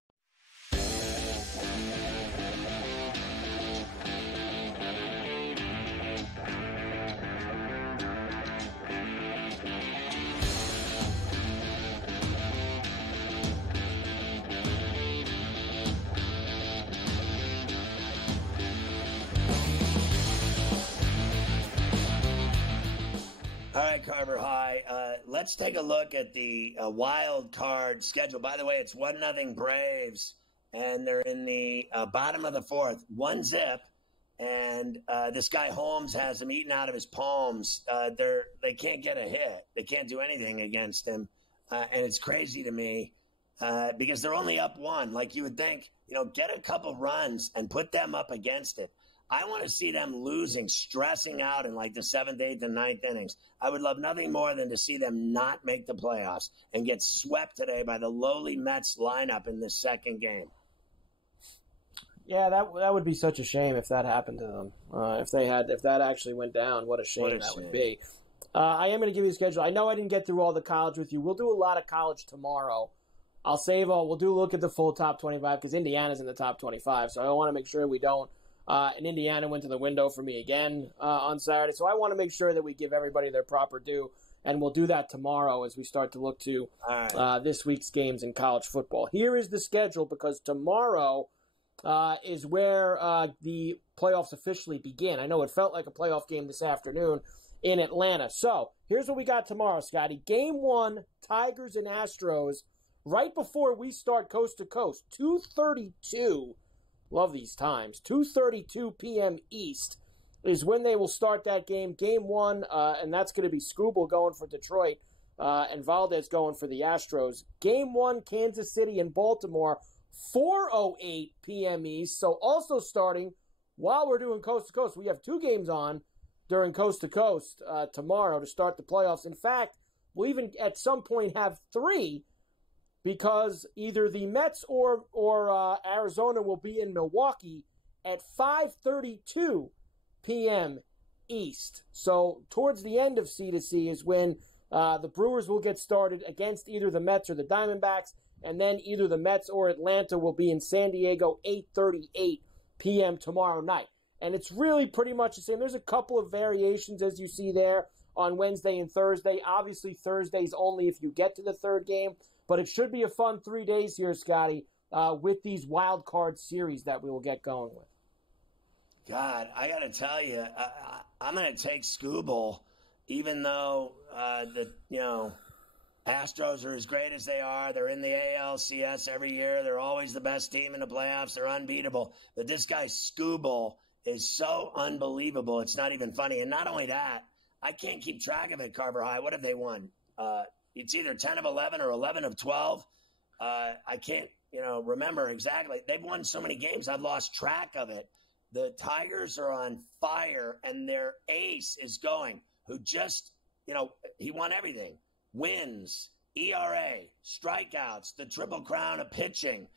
All right, Carver High. Let's take a look at the wild card schedule. By the way, it's 1-0 Braves, and they're in the bottom of the 4th, 1-0. And this guy Holmes has them eaten out of his palms. They can't get a hit. They can't do anything against him, and it's crazy to me because they're only up 1. Like you would think, get a couple runs and put them up against it. I want to see them losing, stressing out in like the 7th, 8th, and 9th innings. I would love nothing more than to see them not make the playoffs and get swept today by the lowly Mets lineup in this 2nd game. Yeah, that would be such a shame if that happened to them. If that actually went down, what a shame that would be. I am going to give you a schedule. I know I didn't get through all the college with you. We'll do a lot of college tomorrow. We'll do a look at the full top 25 because Indiana's in the top 25, so I want to make sure we don't. And Indiana went to the window for me again on Saturday. So I want to make sure that we give everybody their proper due. And we'll do that tomorrow as we start to look to this week's games in college football. Here is the schedule because tomorrow is where the playoffs officially begin. I know it felt like a playoff game this afternoon in Atlanta. So here's what we got tomorrow, Scotty. Game 1, Tigers and Astros, right before we start Coast to Coast, 2:32. Love these times. 2:32 p.m. East is when they will start that game. Game 1, and that's going to be Scooble going for Detroit and Valdez going for the Astros. Game 1, Kansas City and Baltimore, 4:08 p.m. East. So also starting while we're doing Coast to Coast. We have 2 games on during Coast to Coast tomorrow to start the playoffs. In fact, we'll even at some point have 3 because either the Mets or Arizona will be in Milwaukee at 5:32 p.m. East. So towards the end of C2C is when the Brewers will get started against either the Mets or the Diamondbacks, and then either the Mets or Atlanta will be in San Diego 8:38 p.m. tomorrow night. And it's really pretty much the same. There's a couple of variations, as you see there, on Wednesday and Thursday. Obviously, Thursday's only if you get to the 3rd game. But it should be a fun 3 days here, Scotty, with these wild card series that we will get going with. God, I got to tell you, I'm going to take Scooble, even though the Astros are as great as they are. They're in the ALCS every year. They're always the best team in the playoffs. They're unbeatable. But this guy Scooble is so unbelievable. It's not even funny. And not only that, I can't keep track of it, Carver High. What have they won? It's either 10 of 11 or 11 of 12. I can't, remember exactly. They've won so many games, I've lost track of it. The Tigers are on fire, and their ace is going, who just, he won everything. Wins, ERA, strikeouts, the triple crown of pitching.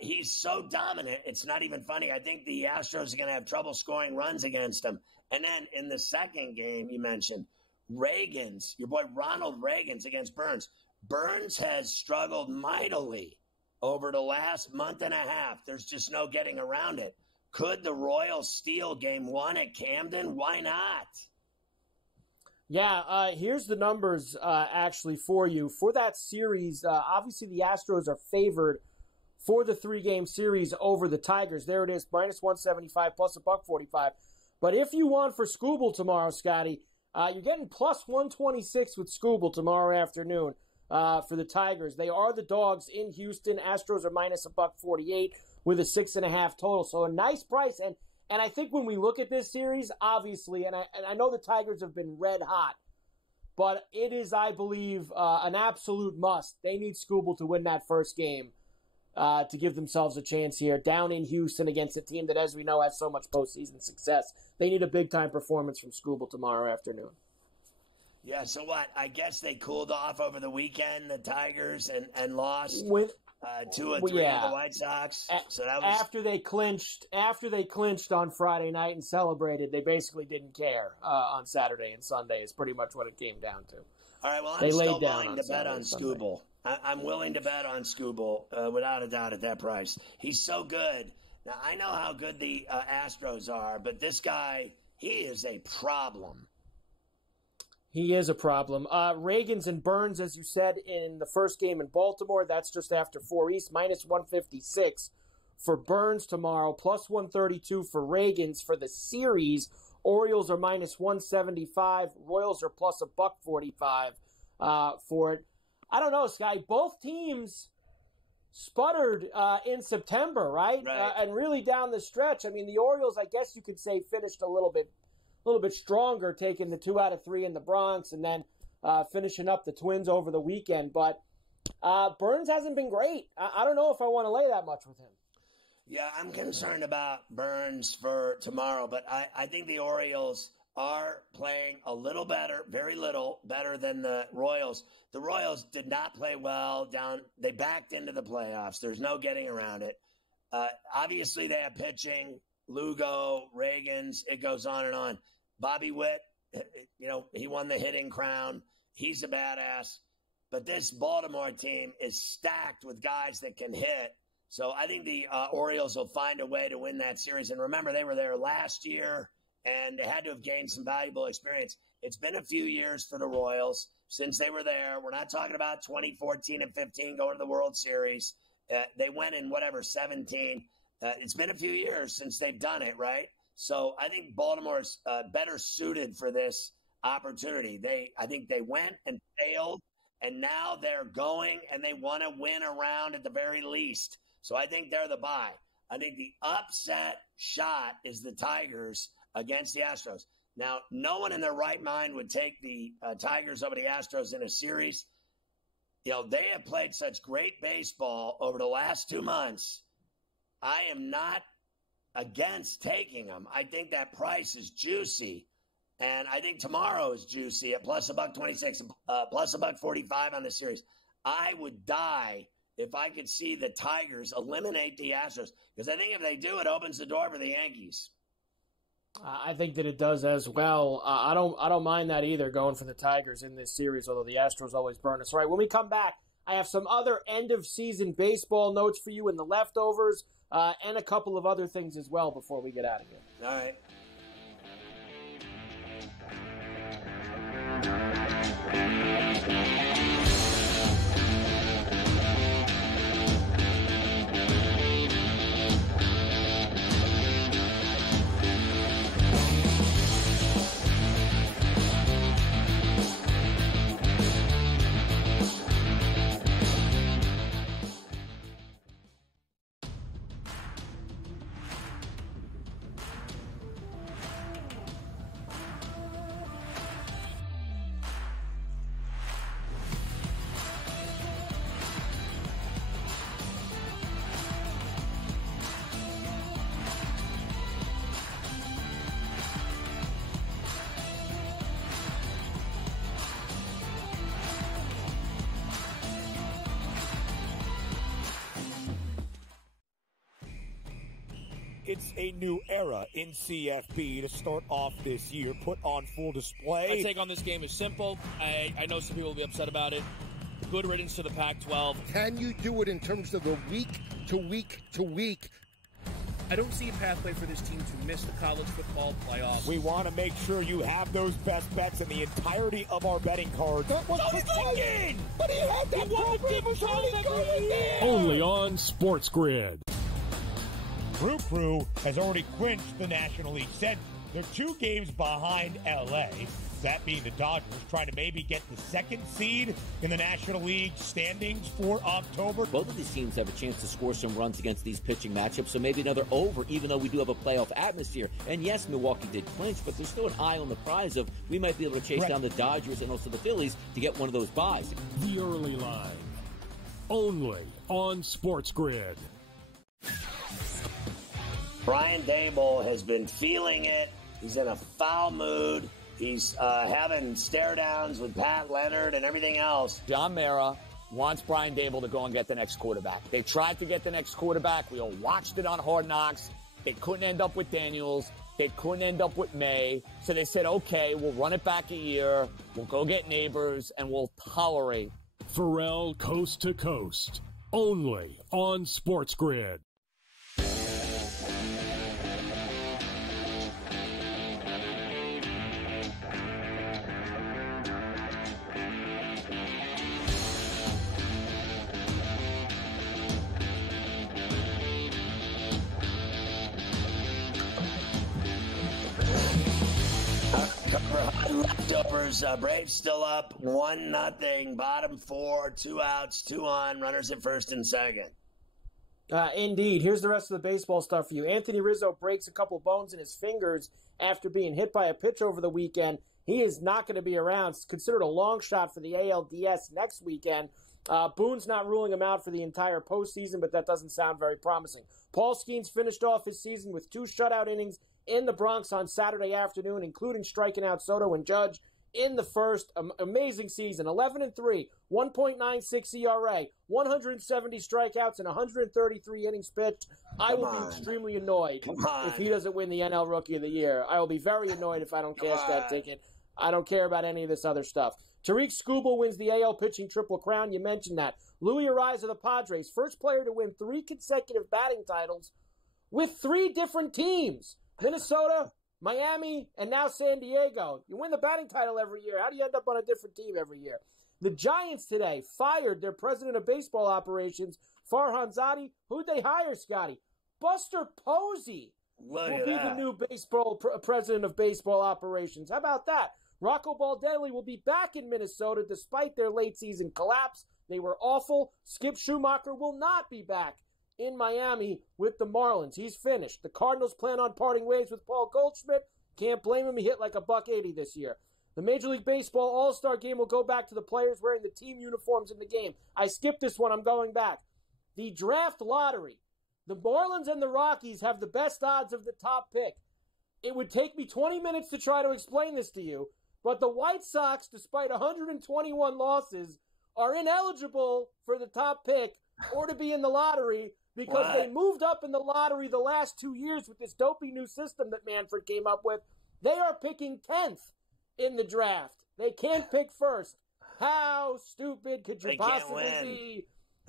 He's so dominant, it's not even funny. I think the Astros are going to have trouble scoring runs against him. And then in the second game, you mentioned Reagans, your boy Ronald Reagans against Burns. Burns has struggled mightily over the last month and a half. There's just no getting around it. Could the Royals steal game 1 at Camden? Why not? Yeah, here's the numbers actually for you. For that series, obviously the Astros are favored for the 3-game series over the Tigers. There it is, minus 175 plus $1.45. But if you want for Scooble tomorrow, Scotty, you're getting plus 126 with Scooble tomorrow afternoon for the Tigers. They are the dogs in Houston. Astros are minus $1.48 with a 6.5 total. So a nice price. And I think when we look at this series, obviously, and I know the Tigers have been red hot, but it is, I believe, an absolute must. They need Scooble to win that first game to give themselves a chance here down in Houston against a team that, as we know, has so much postseason success. They need a big-time performance from Scooble tomorrow afternoon. Yeah, so what? I guess they cooled off over the weekend, the Tigers, and lost 2 or 3 of the White Sox. So that was after they clinched on Friday night and celebrated. They basically didn't care on Saturday and Sunday. Is pretty much what it came down to. All right. Well, I'm still willing to bet on Scooble. I'm willing to bet on Scooble without a doubt at that price. He's so good. Now I know how good the Astros are, but this guy, he is a problem. He is a problem. Reagans and Burns, as you said, in the first game in Baltimore, that's just after 4 East, minus 156 for Burns tomorrow, plus 132 for Reagans for the series. Orioles are minus 175. Royals are plus $1.45 for it. I don't know, Sky. Both teams sputtered in September, right? And really down the stretch. I mean, the Orioles, I guess you could say, finished a little bit stronger, taking the 2 out of 3 in the Bronx and then finishing up the Twins over the weekend. But Burns hasn't been great. I don't know if I want to lay that much with him. Yeah, I'm concerned about Burns for tomorrow, but I think the Orioles are playing a little better, very little better than the Royals. The Royals did not play well down. They backed into the playoffs. There's no getting around it. Obviously, they have pitching, Lugo, Reagans, it goes on and on. Bobby Witt, he won the hitting crown. He's a badass. But this Baltimore team is stacked with guys that can hit. So I think the Orioles will find a way to win that series. And remember, they were there last year, and they had to have gained some valuable experience. It's been a few years for the Royals since they were there. We're not talking about 2014 and 15 going to the World Series. They went in, 17. It's been a few years since they've done it, right? So I think Baltimore's better suited for this opportunity. I think they went and failed, and now they're going, and they want to win a round at the very least. So I think they're the buy. I think the upset shot is the Tigers against the Astros. Now, no one in their right mind would take the Tigers over the Astros in a series. They have played such great baseball over the last 2 months. I am not against taking them. I think that price is juicy, and I think tomorrow is juicy at plus $1.26, plus $1.45 on the series. I would die if I could see the Tigers eliminate the Astros, because I think if they do, it opens the door for the Yankees. I think that it does as well. I don't mind that either, going for the Tigers in this series, although the Astros always burn us. All right, when we come back, I have some other end-of-season baseball notes for you in the leftovers, and a couple of other things as well before we get out of here. All right. it's a new era in CFB to start off this year, put on full display. My take on this game is simple. I know some people will be upset about it. Good riddance to the Pac-12. Can you do it in terms of a week to week to week? I don't see a pathway for this team to miss the college football playoffs. We want to make sure you have those best bets in the entirety of our betting cards. That was thinking! But he had that Only on SportsGrid. Brew Crew has already clinched the National League Central. They're 2 games behind LA, that being the Dodgers, trying to maybe get the 2nd seed in the National League standings for October. Both of these teams have a chance to score some runs against these pitching matchups, so maybe another over, even though we do have a playoff atmosphere. And yes, Milwaukee did clinch, but there's still an eye on the prize of we might be able to chase down the Dodgers and also the Phillies to get one of those buys. The early line, only on SportsGrid. Brian Dable has been feeling it. He's in a foul mood. He's having stare-downs with Pat Leonard and everything else. John Mara wants Brian Dable to go and get the next quarterback. They tried to get the next quarterback. We all watched it on Hard Knocks. They couldn't end up with Daniels. They couldn't end up with May. So they said, okay, we'll run it back a year. We'll go get Neighbors, and we'll tolerate. Ferrall Coast to Coast, only on SportsGrid. Leftovers, Braves still up 1-0, bottom 4, 2 outs, 2 on, runners at first and second. Indeed. Here's the rest of the baseball stuff for you. Anthony Rizzo breaks a couple bones in his fingers after being hit by a pitch over the weekend. He is not going to be around. It's considered a long shot for the ALDS next weekend. Boone's not ruling him out for the entire postseason, but that doesn't sound very promising. Paul Skeens finished off his season with 2 shutout innings in the Bronx on Saturday afternoon, including striking out Soto and Judge in the first. Amazing season. 11-3, 1.96 ERA, 170 strikeouts, and 133 innings pitched. I will be extremely annoyed if he doesn't win the NL Rookie of the Year. I will be very annoyed if I don't cash that ticket. I don't care about any of this other stuff. Tariq Skubal wins the AL pitching triple crown. You mentioned that. Louis Ariz of the Padres, first player to win 3 consecutive batting titles with 3 different teams. Minnesota, Miami, and now San Diego. You win the batting title every year. How do you end up on a different team every year? The Giants today fired their president of baseball operations, Farhan Zadi. Who'd they hire, Scotty? Buster Posey will be the new president of baseball operations. How about that? Rocco Baldelli will be back in Minnesota despite their late season collapse. They were awful. Skip Schumacher will not be back in Miami with the Marlins. He's finished. The Cardinals plan on parting ways with Paul Goldschmidt. Can't blame him. He hit like $180 this year. The Major League Baseball All-Star Game will go back to the players wearing the team uniforms in the game. I skipped this one. I'm going back. The draft lottery. The Marlins and the Rockies have the best odds of the top pick. It would take me 20 minutes to try to explain this to you, but the White Sox, despite 121 losses, are ineligible for the top pick or to be in the lottery because they moved up in the lottery the last 2 years with this dopey new system that Manfred came up with. They are picking 10th in the draft. They can't pick first. How stupid could you possibly be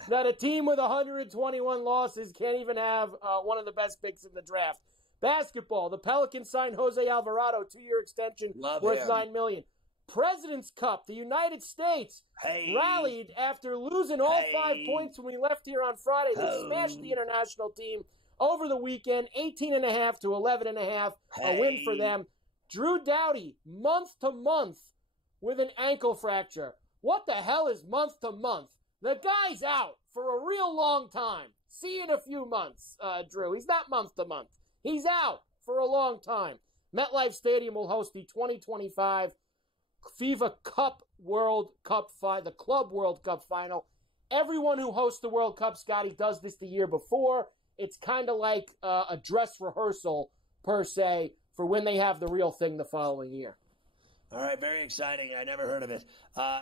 that a team with 121 losses can't even have one of the best picks in the draft? Basketball, the Pelicans signed Jose Alvarado, 2-year extension worth $9 million. President's Cup, the United States rallied after losing all 5 points when we left here on Friday. They smashed the international team over the weekend, 18.5 to 11.5, a win for them. Drew Doughty, month to month with an ankle fracture. What the hell is month to month? The guy's out for a real long time. See you in a few months, Drew. He's not month to month. He's out for a long time. MetLife Stadium will host the 2025 FIFA Cup World Cup the Club World Cup final. Everyone who hosts the World Cup, Scotty, does this the year before. It's kind of like a dress rehearsal, per se, for when they have the real thing the following year. All right, very exciting. I never heard of it.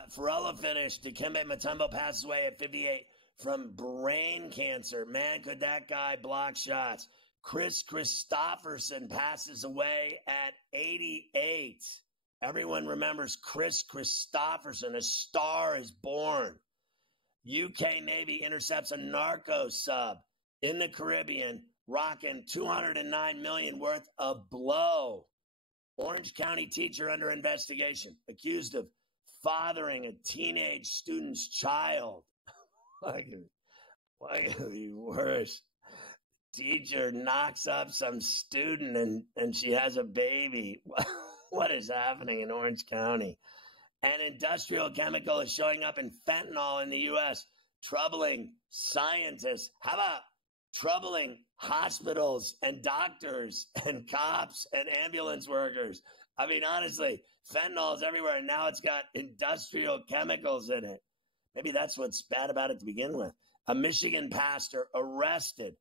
Ferralla finished. Dikembe Mutombo passes away at 58 from brain cancer. Man, could that guy block shots. Chris Christopherson passes away at 88. Everyone remembers Chris Christopherson. A star is born. UK Navy intercepts a narco sub in the Caribbean, rocking $209 million worth of blow. Orange County teacher under investigation, accused of fathering a teenage student's child. Why could be worse? Teacher knocks up some student and she has a baby. What is happening in Orange County? An industrial chemical is showing up in fentanyl in the U.S., troubling scientists. How about troubling hospitals and doctors and cops and ambulance workers? I mean, honestly, fentanyl is everywhere, and now it's got industrial chemicals in it. Maybe that's what's bad about it to begin with. A Michigan pastor arrested,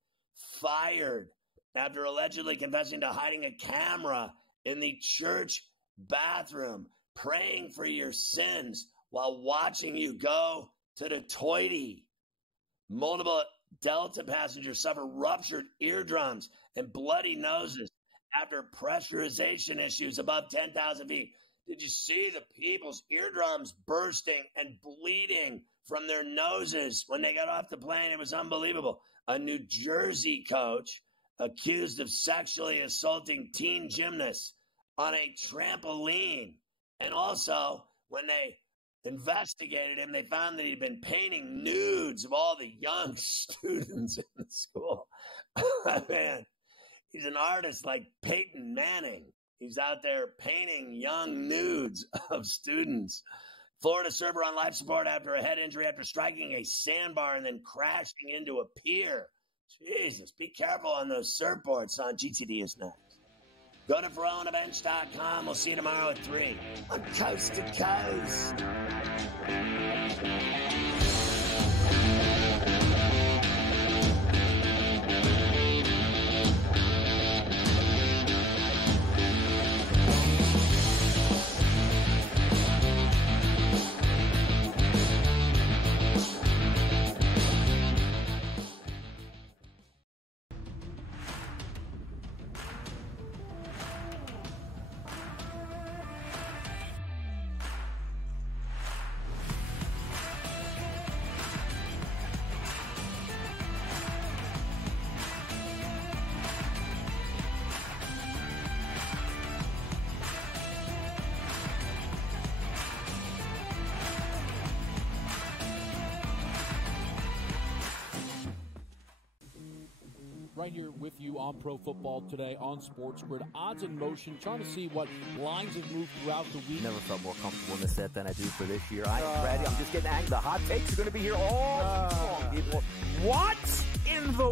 fired, after allegedly confessing to hiding a camera in the church bathroom, praying for your sins while watching you go to the toilet. Multiple Delta passengers suffer ruptured eardrums and bloody noses after pressurization issues above 10,000 feet. Did you see the people's eardrums bursting and bleeding from their noses when they got off the plane? It was unbelievable. A New Jersey coach accused of sexually assaulting teen gymnasts on a trampoline. And also, when they investigated him, they found that he'd been painting nudes of all the young students in the school. Man, he's an artist like Peyton Manning. He's out there painting young nudes of students. Florida server on life support after a head injury after striking a sandbar and then crashing into a pier. Jesus, be careful on those surfboards, son. GTD is next. Go to FerrallOnTheBench.com. We'll see you tomorrow at 3 on Coast to Coast. Right here with you on Pro Football Today on SportsGrid. Odds in motion, trying to see what lines have moved throughout the week. Never felt more comfortable in this set than I do for this year. I am ready. I'm just getting angry. The hot takes are going to be here all long, people. What in the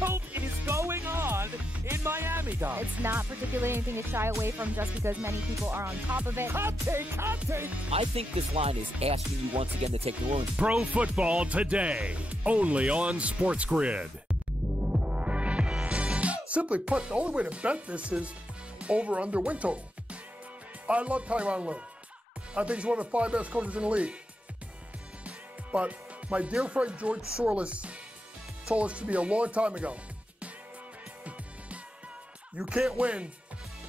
world is going on in Miami, Dom? It's not particularly anything to shy away from just because many people are on top of it. Hot take, hot take. I think this line is asking you once again to take New Orleans. Pro Football Today, only on SportsGrid. Simply put, the only way to bet this is over-under win total. I love Tyronn Lue. I think he's one of the 5 best coaches in the league. But my dear friend George Sorlis told us to me a long time ago, you can't win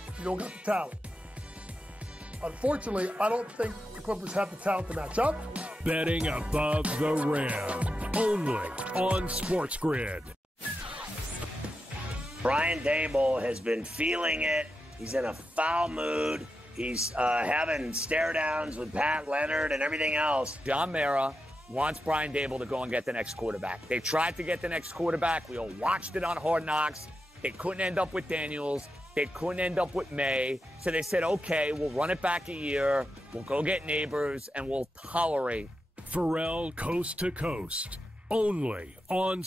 if you don't got the talent. Unfortunately, I don't think the Clippers have the talent to match up. Betting above the rim, only on SportsGrid. Brian Daboll has been feeling it. He's in a foul mood. He's having stare downs with Pat Leonard and everything else. John Mara wants Brian Daboll to go and get the next quarterback. They tried to get the next quarterback. We all watched it on Hard Knocks. They couldn't end up with Daniels. They couldn't end up with May. So they said, okay, we'll run it back a year. We'll go get Neighbors, and we'll tolerate. Ferrall Coast to Coast, only on